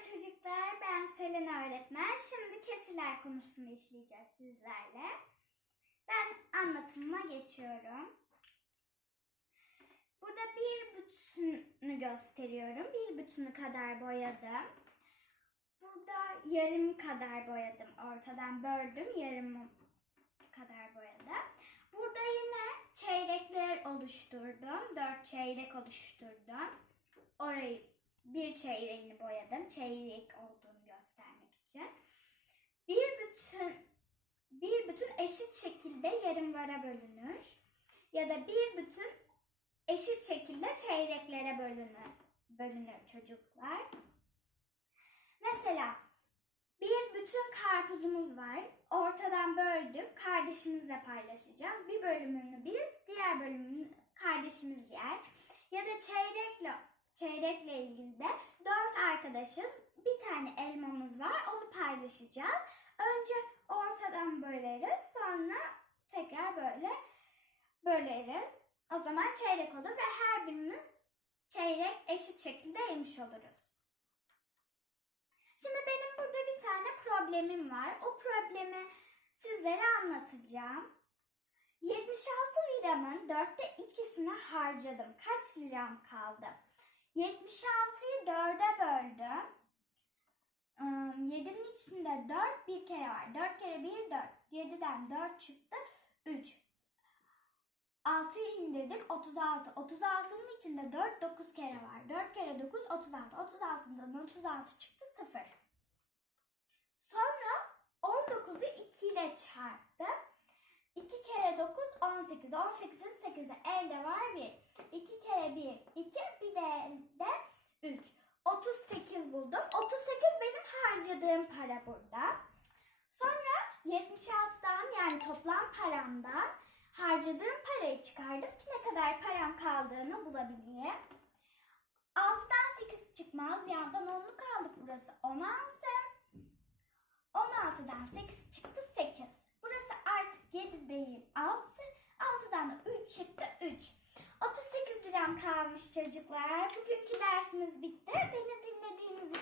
çocuklar, ben Selin öğretmen. Şimdi kesirler konusunu işleyeceğiz sizlerle. Ben anlatımıma geçiyorum. Burada bir bütünü gösteriyorum. Bir bütünü kadar boyadım. Burada yarım kadar boyadım. Ortadan böldüm. Yarım kadar boyadım. Burada yine çeyrekler oluşturdum. Dört çeyrek oluşturdum. Orayı bir çeyreğini boyadım. Çeyrek olduğunu göstermek için. Bir bütün bir bütün eşit şekilde yarımlara bölünür. Ya da bir bütün eşit şekilde çeyreklere bölünür, bölünür çocuklar. Mesela bir bütün karpuzumuz var. Ortadan böldük. Kardeşimizle paylaşacağız. Bir bölümünü biz, diğer bölümünü kardeşimiz yer. Ya da çeyrekle çeyrekle ilgili de dört arkadaşız. Bir tane elmamız var. Onu paylaşacağız. Önce ortadan böleriz. Sonra tekrar böyle böleriz. O zaman çeyrek olur ve her birimiz çeyrek eşit şekilde yemiş oluruz. Şimdi benim burada bir tane problemim var. O problemi sizlere anlatacağım. 76 liramın dörtte ikisini harcadım. Kaç liram kaldı? 76'yı dörde böldüm. 7'nin içinde 4 bir kere var. 4 kere 1 4. 7'den 4 çıktı 3. 6'yı indirdik 36. 36'nın içinde 4 9 kere var. 4 kere 9 36. 36'dan 36 çıktı 0. Sonra 19'u 2 ile çarptım. 2 kere 9 18. 18'in 8'i elde var 1. 2 kere 1 2 bir de elde 3. 38 buldum. 38 benim harcadığım para burada. Sonra 76'dan yani toplam paramdan harcadığım parayı çıkardım ki ne kadar param kaldığını bulabileyim. 6'dan 8 çıkmaz. Yandan 10'lu kaldık burası. 16. 16'dan 8 çıktı 8. Burası artık 7 değil 6. 6'dan da 3 çıktı 3. 38 liram kalmış çocuklar. Bugünkü dersimiz bitti. Beni dinlediğiniz için